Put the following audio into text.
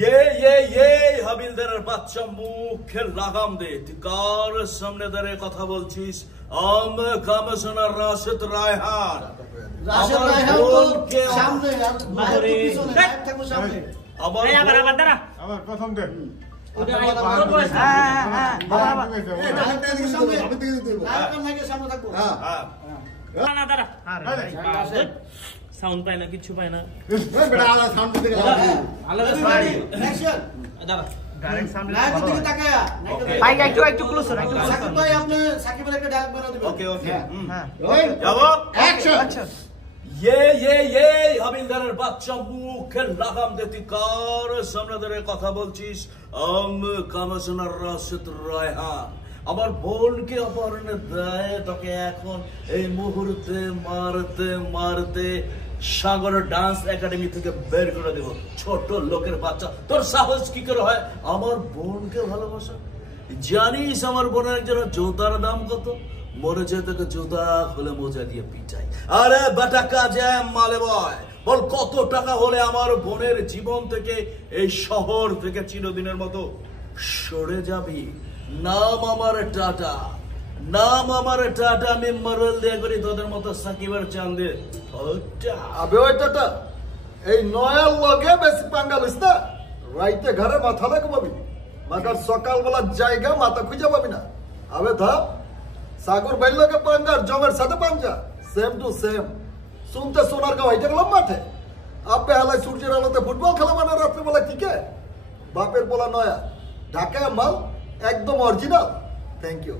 ये হাবিলদারের বাচ্চা মুখে লাগাম দে, তুই কার সামনে দাঁড়িয়ে কথা বলছিস? কমিশনার রাশেদ রায়হান। রাশেদ রায়হান তো সামনে আর মায়ের তো পিছনে, নায়ক থাকবো সামনে। আবার দাঁড়া, আবার প্রথম দে। সাউন্ড পায় না, কিছু পায় না। ये হাবিলদারের বাচ্চা মুখে লাগাম দে, তুই কার সামনে ধরে কথা বলছিস? কমিশনার রাশেদ রায়হান আমার বোনকে অপহরণে দেয় তোকে এখন এই মুহূর্তে মারতে মারতে সাগর ডান্স একাডেমি থেকে বের করে দেব। ছোট লোকের বাচ্চা, তোর সাহস কি করে হয় আমার বোনকে ভালোবাসা? জানিস আমার বোনের একজন জুতার দাম কত? মনে চায় তোকে জুতা খুলে মোজা দিয়ে পিটাই। আরে বেটা কাজে মালে বয়, বল কত টাকা হলে আমার বোনের জীবন থেকে এই শহর থেকে চিরদিনের মতো সরে যাবি? নাম আমার টাটা, নাম আমার টাটা। আমি মার্বেল দিয়ে করি তোদের মতো সাকিবের চান্দে। আবে ওই টাটা, এই নয়ার লগে বেশি পাঙ্গা লইস না। রাইতে ঘরে মাথা লাগে পাবি, মাগার সকালবেলা জায়গা মাথা খুঁজে পাবি না। আবে থাপ, সাগর বাইর লগে পাঙ্গার জমের সাথে পাঞ্জা, সেম টু সেম। শুনতে সোনার গাঁও হাইটে গেলাম মাঠে, আপে হালাই সূর্যের আলোতে ফুটবল খেলা মানে রাত্রিবেলা ক্রিকেট। বাপের বলা নয়া, ঢাকায় মাল একদম অরিজিনাল। Thank you.